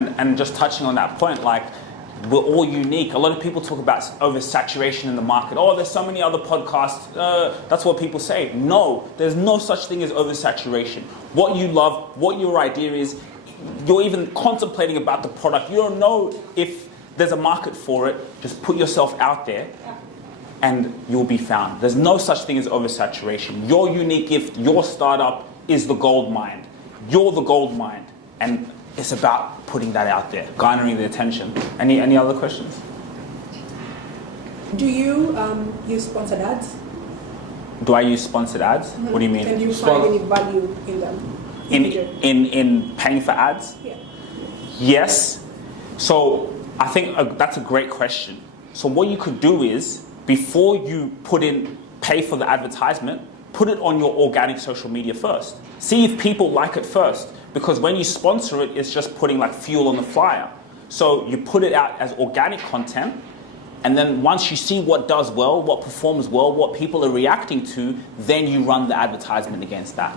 And just touching on that point, like, we're all unique. A lot of people talk about oversaturation in the market. Oh, there's so many other podcasts. That's what people say. No, there's no such thing as oversaturation. What you love, what your idea is, you're even contemplating about the product. You don't know if there's a market for it. Just put yourself out there and you'll be found. There's no such thing as oversaturation. Your unique gift, your startup is the gold mine. You're the gold mine. And it's about putting that out there, garnering the attention. Any other questions? Do you use sponsored ads? Do I use sponsored ads? Mm-hmm. What do you mean? And do you find any value in them? In paying for ads? Yeah. Yes. So I think that's a great question. So what you could do is, before you pay for the advertisement, put it on your organic social media first. See if people like it first. Because when you sponsor it, it's just putting like fuel on the fire. So you put it out as organic content, and then once you see what does well, what performs well, what people are reacting to, then you run the advertisement against that.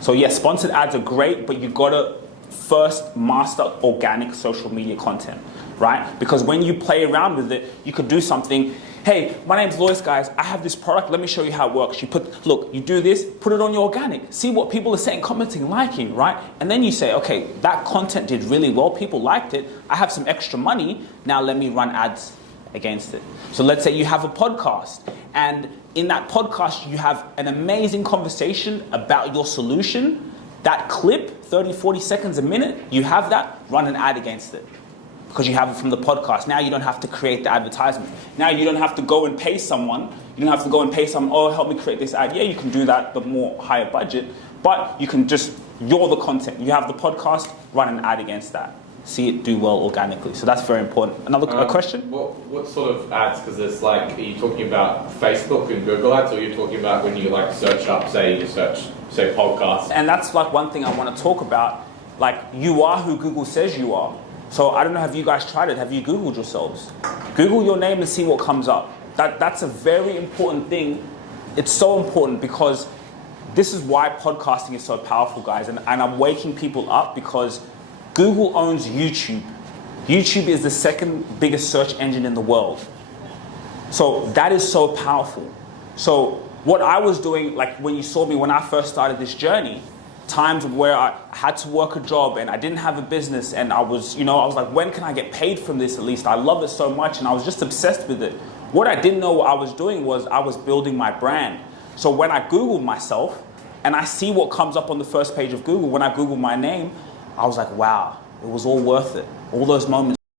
So yes, sponsored ads are great, but you gotta first master organic social media content, right? Because when you play around with it, you could do something. Hey, my name's Lois, guys. I have this product. Let me show you how it works. You do this, put it on your organic. See what people are saying, commenting, liking, right? And then you say, okay, that content did really well. People liked it. I have some extra money. Now let me run ads against it. So let's say you have a podcast, and in that podcast, you have an amazing conversation about your solution. That clip, 30, 40 seconds a minute, you have that, run an ad against it. Because you have it from the podcast. Now you don't have to create the advertisement. Now you don't have to go and pay someone. You don't have to go and pay someone, oh, help me create this ad. Yeah, you can do that, the more higher budget. But you can you're the content. You have the podcast, run an ad against that. See it do well organically. So that's very important. Another question? What sort of ads? Because it's like, are you talking about Facebook and Google ads, or are you talking about when you like search up, say podcasts? And that's like one thing I want to talk about. Like, you are who Google says you are. So I don't know, have you guys tried it? Have you Googled yourselves? Google your name and see what comes up. That's a very important thing. It's so important because this is why podcasting is so powerful, guys. And I'm waking people up because Google owns YouTube. YouTube is the second biggest search engine in the world. So that is so powerful. So what I was doing, like when you saw me when I first started this journey, times where I had to work a job and I didn't have a business, and I was like, when can I get paid from this at least? I love it so much, and I was just obsessed with it. What I didn't know what I was doing was I was building my brand. So when I Googled myself and I see what comes up on the first page of Google, when I Google my name, I was like, wow, it was all worth it. All those moments